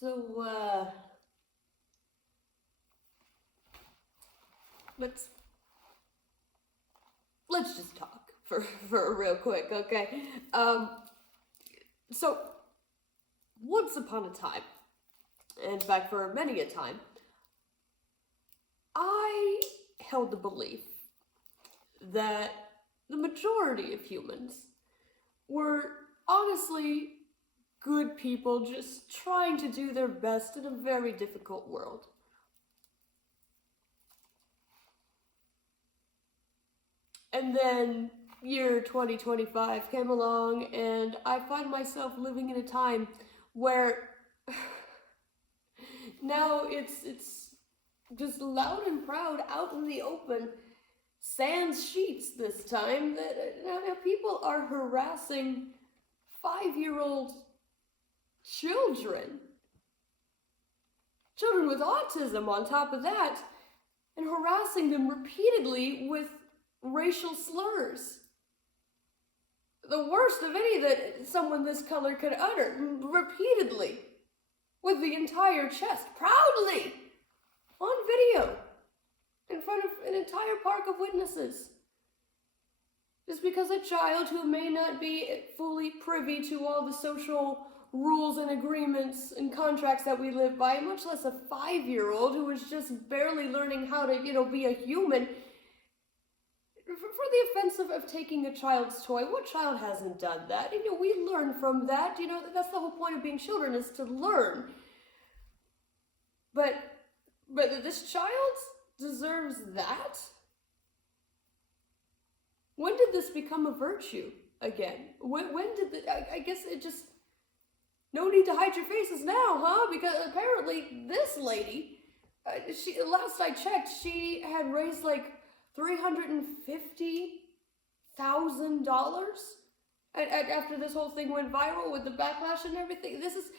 So, let's just talk for real quick, okay? So, once upon a time, in fact, for many a time, I held the belief that the majority of humans were honestly good people just trying to do their best in a very difficult world. And then year 2025 came along, and I find myself living in a time where now it's just loud and proud out in the open, sans sheets this time, that now people are harassing 5-year-old children with autism on top of that, and harassing them repeatedly with racial slurs. The worst of any that someone this color could utter, repeatedly, with the entire chest, proudly, on video, in front of an entire park of witnesses. Just because a child who may not be fully privy to all the social rules and agreements and contracts that we live by, much less a 5-year-old who is just barely learning how to, be a human, for the offense of taking a child's toy. What child hasn't done that? We learn from that. That's the whole point of being children, is to learn. But this child deserves that? When did this become a virtue again? When did I guess it just, no need to hide your faces now, huh? Because apparently this lady, last I checked, she had raised like $350,000 after this whole thing went viral with the backlash and everything. This has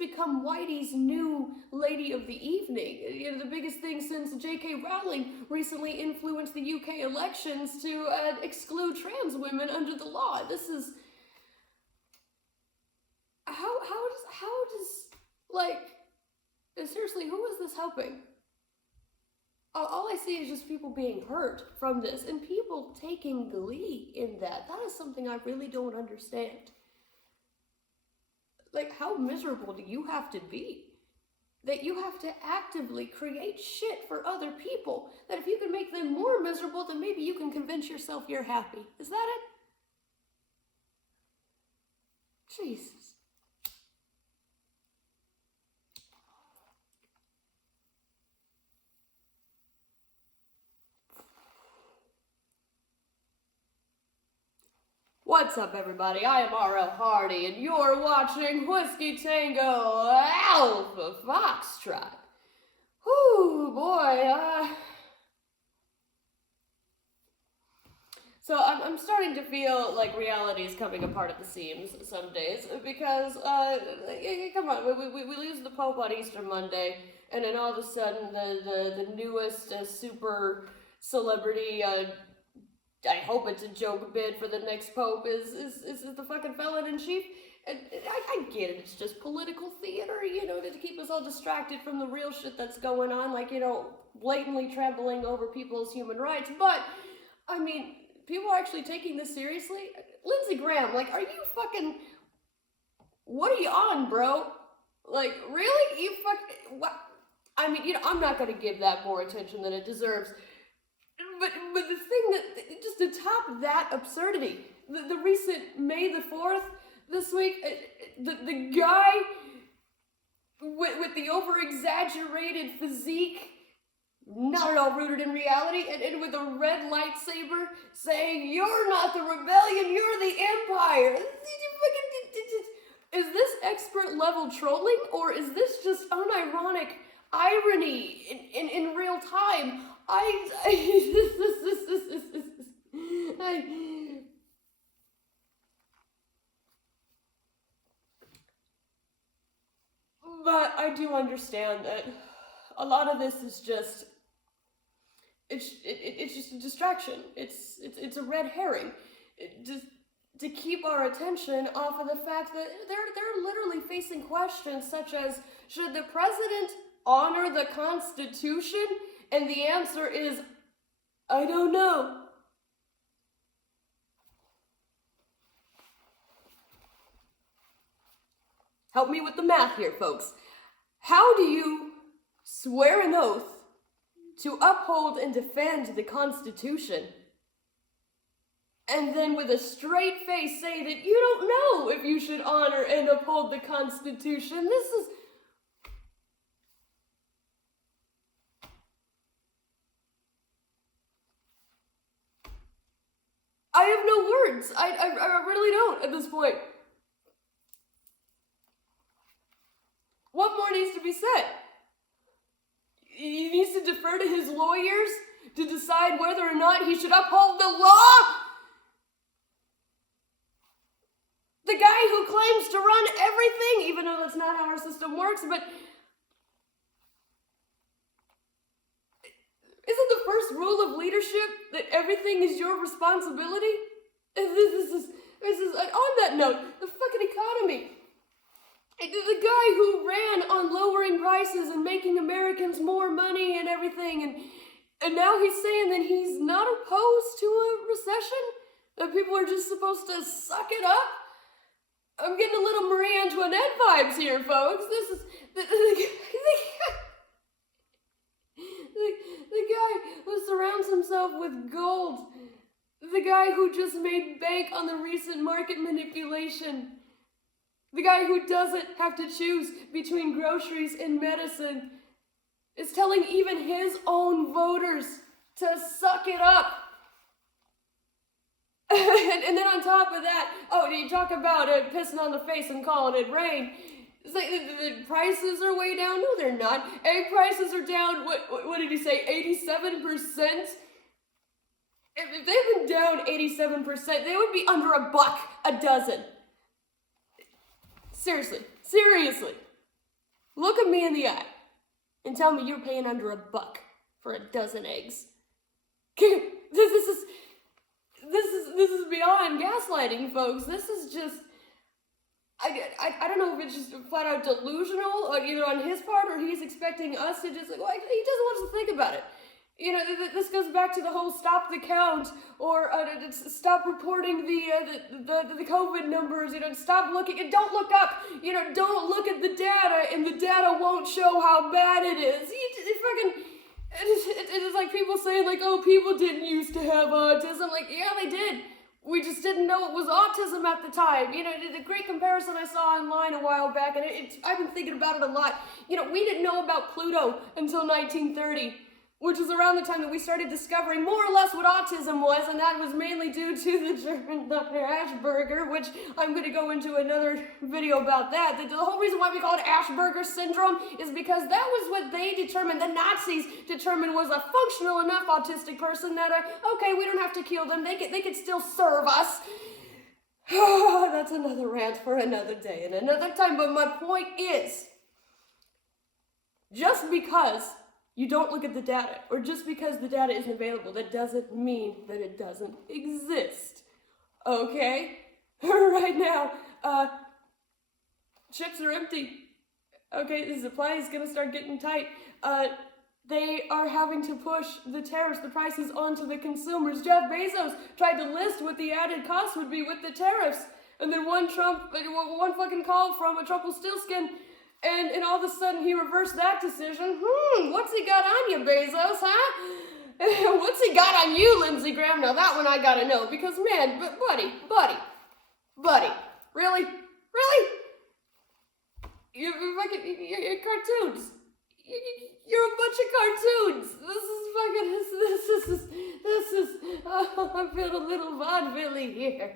become Whitey's new lady of the evening. The biggest thing since J.K. Rowling recently influenced the UK elections to exclude trans women under the law. This is how does seriously, who is this helping? All I see is just people being hurt from this, and people taking glee in that. That is something I really don't understand. How miserable do you have to be? That you have to actively create shit for other people, that if you can make them more miserable, then maybe you can convince yourself you're happy. Is that it? Jesus. What's up, everybody? I am R.L. Hardy, and you're watching Whiskey Tango Alpha Foxtrot. Whoo, boy, So I'm starting to feel like reality is coming apart at the seams some days, because, come on, we lose the Pope on Easter Monday, and then all of a sudden the newest super celebrity, I hope it's a joke bid for the next Pope, is the fucking felon-in-chief. And I get it, it's just political theater, to keep us all distracted from the real shit that's going on, blatantly trampling over people's human rights. But, people are actually taking this seriously. Lindsey Graham, are you fucking, what are you on, bro? Really? You fucking, what? I'm not gonna give that more attention than it deserves. But the thing that, just to top that absurdity, the recent May the 4th this week, the guy with the over-exaggerated physique, not at all rooted in reality, and with a red lightsaber saying, "You're not the rebellion, you're the empire." Is this expert level trolling, or is this just unironic irony in real time? But I do understand that a lot of this is just, it's just a distraction. It's a red herring. to keep our attention off of the fact that they're literally facing questions such as, should the president honor the Constitution? And the answer is, I don't know. Help me with the math here, folks. How do you swear an oath to uphold and defend the Constitution, and then with a straight face say that you don't know if you should honor and uphold the Constitution? This is... I have no words. I really don't at this point. What more needs to be said? He needs to defer to his lawyers to decide whether or not he should uphold the law? The guy who claims to run everything, even though that's not how our system works, but isn't the first rule of leadership that everything is your responsibility? This is on that note, the fucking economy. The guy who ran on lowering prices and making Americans more money and everything, and now he's saying that he's not opposed to a recession? That people are just supposed to suck it up? I'm getting a little Marie Antoinette vibes here, folks. This is the guy who surrounds himself with gold. The guy who just made bank on the recent market manipulation. The guy who doesn't have to choose between groceries and medicine is telling even his own voters to suck it up. And then on top of that, you talk about pissing on the face and calling it rain. It's like the prices are way down. No, they're not. Egg prices are down, what did he say, 87%? If they've been down 87%, they would be under $1 a dozen. Seriously. Look at me in the eye and tell me you're paying under $1 for a dozen eggs. This is beyond gaslighting, folks. This is just, I don't know if it's just flat out delusional, either on his part, or he's expecting us to just, he doesn't want us to think about it. This goes back to the whole stop the count, or stop reporting the COVID numbers, stop looking, and don't look up, don't look at the data, and the data won't show how bad it is. It is like people saying, people didn't used to have autism. Yeah, they did. We just didn't know it was autism at the time. The great comparison I saw online a while back, and I've been thinking about it a lot. We didn't know about Pluto until 1930. Which is around the time that we started discovering more or less what autism was, and that was mainly due to the German Dr. Asperger, which I'm going to go into another video about that. The whole reason why we call it Asperger syndrome is because that was what they determined, the Nazis determined, was a functional enough autistic person that, okay, we don't have to kill them, they could still serve us. That's another rant for another day and another time, but my point is, just because you don't look at the data, or just because the data isn't available, that doesn't mean that it doesn't exist. Okay? Right now, ships are empty. Okay, the supply is gonna start getting tight. They are having to push the tariffs, the prices onto the consumers. Jeff Bezos tried to list what the added cost would be with the tariffs, and then one fucking call from a Trump Stillskin, and all of a sudden he reversed that decision. What's he got on you, Bezos, huh? What's he got on you, Lindsey Graham? Now that one I gotta know, because man, buddy, really? You're cartoons. You're a bunch of cartoons. This is, I feel a little vaudeville here.